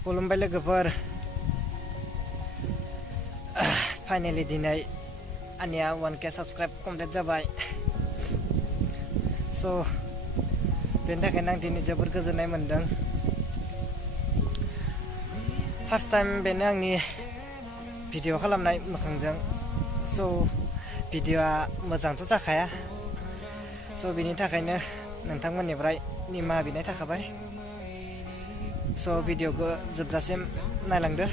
खुलुमबाय लोगोफोर फाइनाली दिनै आंनिया 1K साबस्क्राइब कमप्लिट जाबाय स' बेनि थाखायनो आं दिनै जोबोर गोजोननाय मोन्दों फार्स्ट टाइम बेनो आंनि भिडिअ खालामनाय मोखांजों स' भिडिअआ मोजांथ' जाखाया स' बेनि थाखायनो नोंथांमोननिफ्राय निमाहा बिनाय थाखाबाय स' भिडिअखौ जोबजासिम नायलांदो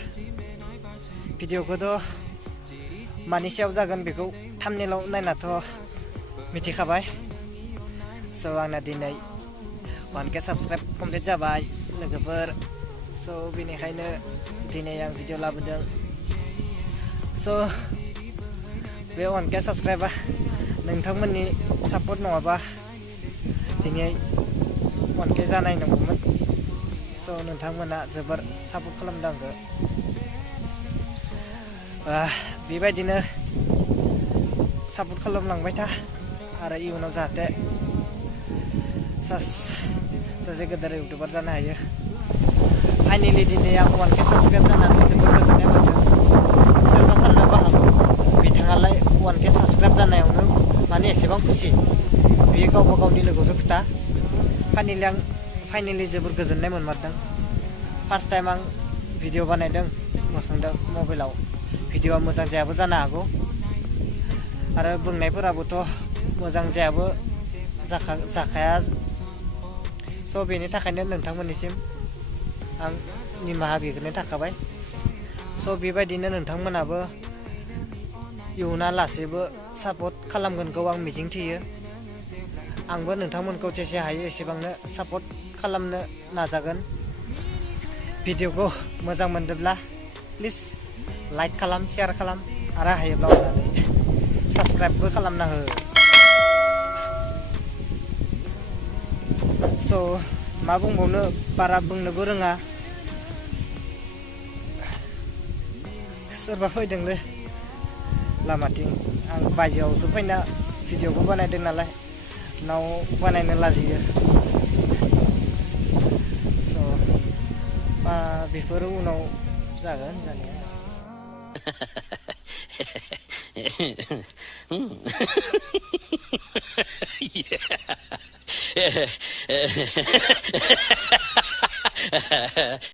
भिडिअखौथ' मानि सायाव जागोन बेखौ थाम्बनेइलाव नायनाथ' मिथिखाबाय स' आंना दिनै 1K साबस्क्राइब कमप्लिट जाबाय लोगोफोर स' बेनिखायनो दिनै आं भिडिअ लाबोदों स' बे 1K साबस्क्राइबा नोंथांमोननि सापर्ट नङाबा दिनै 1K जानाय नङामोन स' नोंथांमोना जोबोर सापर्ट खालामदों आंखौ बेबायदिनो सापर्ट खालामलांबाय था आरो इयुनाव जाहाथे सासे गेदेर इउटुबार जानो हायो फाइनाली दिनै आं 1K साबस्क्राइब जानानै जोबोर गोजोननाय मोन्दों सोरबा साननोबो हागौ बिथाङालाय 1K साबस्क्राइब जानायावनो माने एसेबां खुसि बेयो गावबा गावनि लोगोआवसो खोथा फाइनाली जोबोर गोजोननाय मोनमारदों फार्स्ट टाइम आं भिडिअ बानायदों मोखांदों मबाइलाव भिडिअआ मोजां जायाबो जानो हागौ आरो बुंनायफोराबोथ' मोजां जायाबो जाखाया स' बेनि थाखायनो नोंथांमोननिसिम आं निमाहा बिग्रोनाय थाखाबाय स' बेबायदिनो नोंथांमोनाबो इयुना लासैबो सापर्ट खालामगोनखौ आं मिजिंथियो आंबो नोंथांमोनखौ जेसे हायो एसेबांनो सापर्ट खालामनो नाजागोन भिडिअखौ मोजां मोनदोंब्ला प्लिज लाइक खालाम शेयार खालाम आरो हायोब्ला अननानै साबस्क्राइबबो खालामना हो स' मा बुंबावनो बारा बुंनोबो रोङा सोरबा फैदोंलै लामाथिं आं बायजोआवसो फैना भिडिअखौ बानायदों नालाय उनाव बानायनो लाजियो स' बेफोरो उनाव जागोन जानाया Yeah.